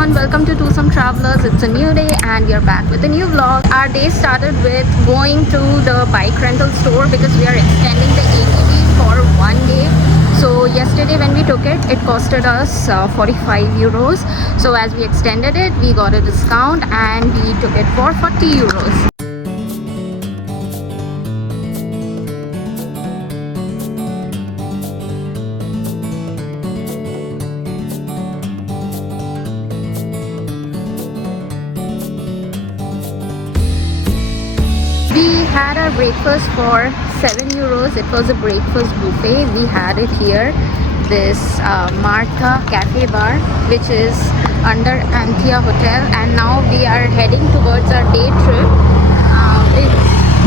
everyone, welcome to Some Travelers. It's a new day and we are back with a new vlog. Our day started with going to the bike rental store because we are extending the ATV for 1 day. So yesterday when we took it, it costed us 45 euros. So as we extended it, we got a discount and we took it for 40 euros. We had our breakfast for 7 euros. It was a breakfast buffet. We had it here, this Martha Cafe Bar, which is under Anthea Hotel, and now we are heading towards our day trip.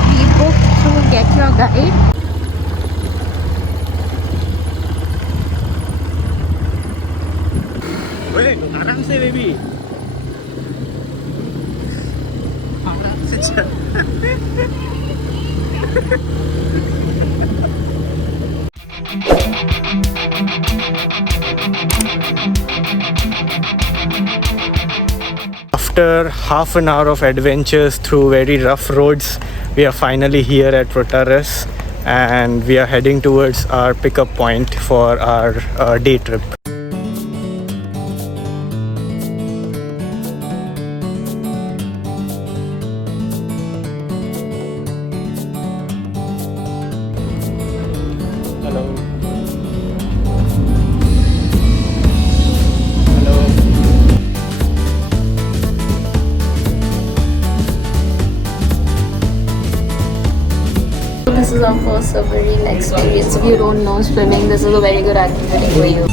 We booked through 𝐾𝐿. Wait, आराम से baby. After half an hour of adventures through very rough roads, we are finally here at Protaras and we are heading towards our pickup point for our day trip. This is our first submarine experience. If you don't know swimming, this is a very good activity for you.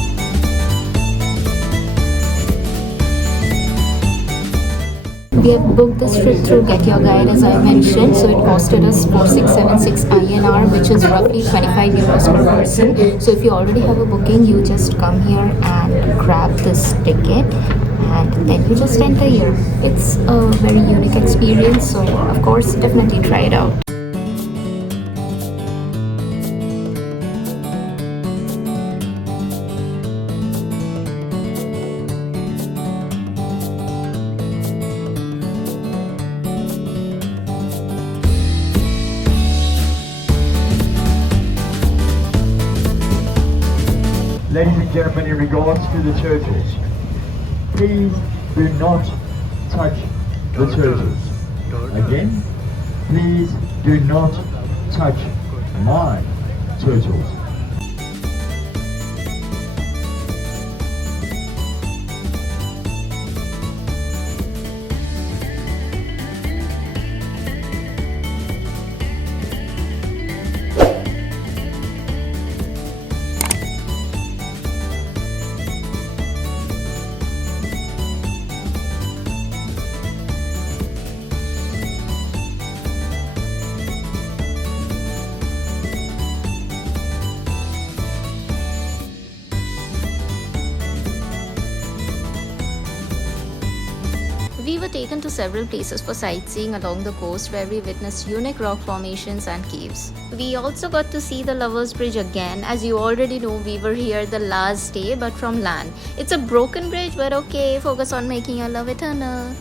We have booked this trip through 𝐾𝐿 as I mentioned, so it costed us 4676 INR, which is roughly 25 euros per person. So if you already have a booking, you just come here and grab this ticket and then you just enter here. It's a very unique experience, so of course definitely try it out. Ladies and gentlemen, in regards to the turtles, please do not touch the turtles. Again, please do not touch my turtles. We were taken to several places for sightseeing along the coast where we witnessed unique rock formations and caves. We also got to see the Lovers Bridge again. As you already know, we were here the last day but from land. It's a broken bridge, but okay, focus on making your love eternal.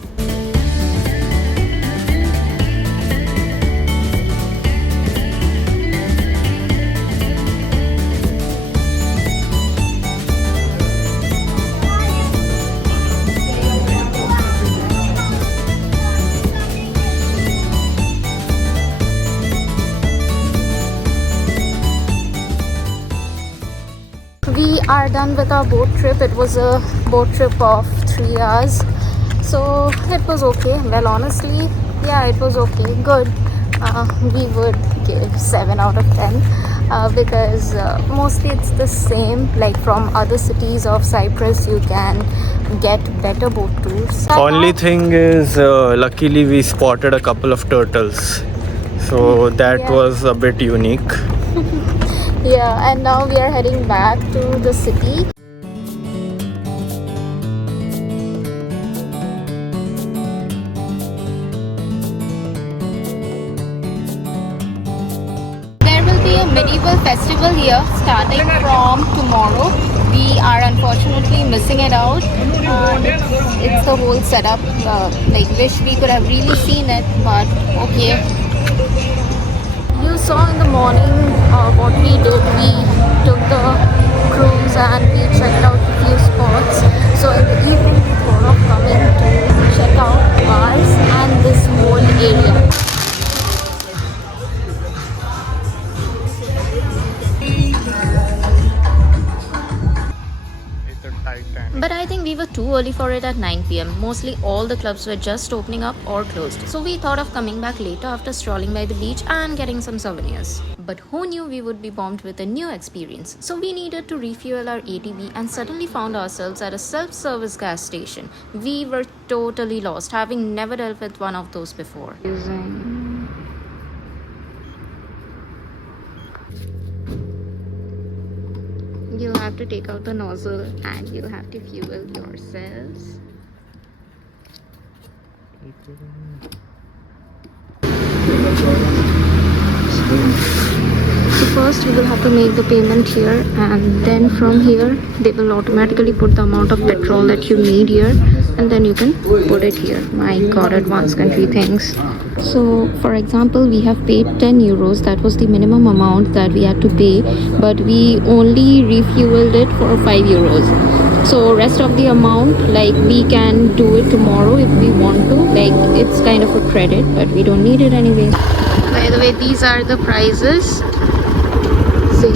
We are done with our boat trip. It was a boat trip of 3 hours, so it was okay. Well, honestly, yeah, it was okay, good. We would give 7 out of 10 because mostly it's the same. Like from other cities of Cyprus, you can get better boat tours. Only thing is, luckily we spotted a couple of turtles, so that was a bit unique. Yeah, and now we are heading back to the city. There will be a medieval festival here starting from tomorrow. We we are unfortunately missing it out. It's the whole setup. Like, wish we could have really seen it, but okay. You saw in the morning what we did. We took the cruise and we checked out a few spots. So in the evening we thought of coming to check out bars and this whole area. But I think we were too early for it at 9 p.m. Mostly all the clubs were just opening up or closed. So we thought of coming back later after strolling by the beach and getting some souvenirs. But who knew we would be bombed with a new experience? So we needed to refuel our ATV and suddenly found ourselves at a self-service gas station. We were totally lost, having never dealt with one of those before. You'll have to take out the nozzle and you'll have to fuel yourselves. So first we will have to make the payment here, and then from here they will automatically put the amount of petrol that you need here, and then you can put it here. My god, advanced country things. So for example, we have paid 10 euros. That was the minimum amount that we had to pay, but we only refueled it for 5 euros. So rest of the amount, like, we can do it tomorrow if we want to. Like, it's kind of a credit, but we don't need it anyway. By the way, these are the prices. See.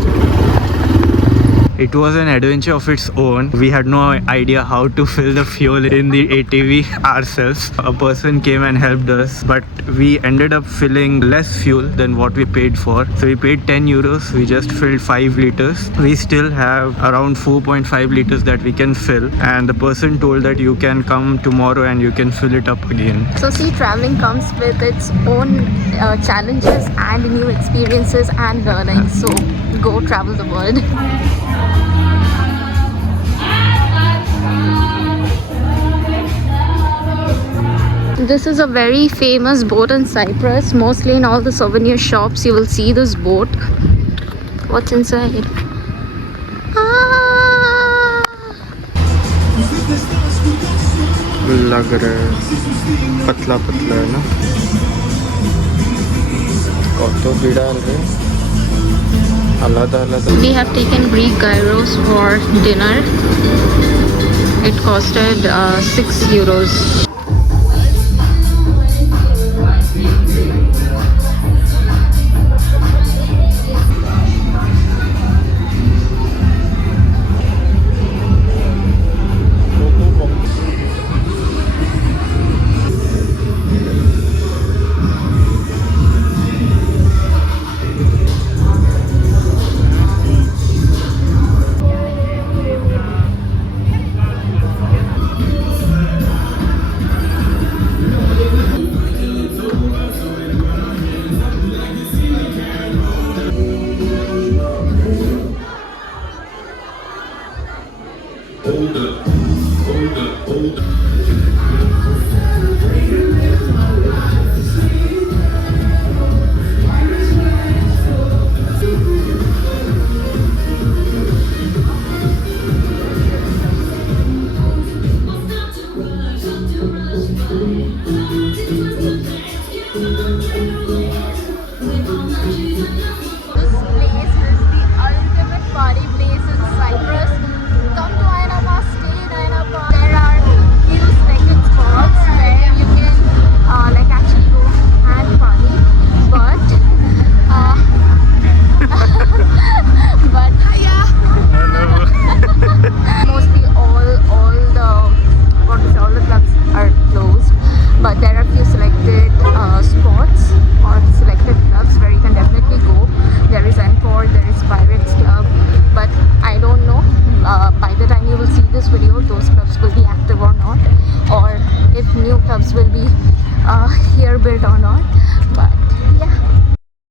It was an adventure of its own. We had no idea how to fill the fuel in the ATV ourselves. A person came and helped us, but we ended up filling less fuel than what we paid for. So we paid 10 euros. We just filled 5 liters. We still have around 4.5 liters that we can fill. And the person told that you can come tomorrow and you can fill it up again. So see, traveling comes with its own challenges and new experiences and learning. So go travel the world. This is a very famous boat in Cyprus. Mostly in all the souvenir shops you will see this boat. What's inside? लग रहा है पतला पतला है ना कतो बिडाल है आलादा आलादा. We have taken Greek gyros for dinner. It costed 6 euros.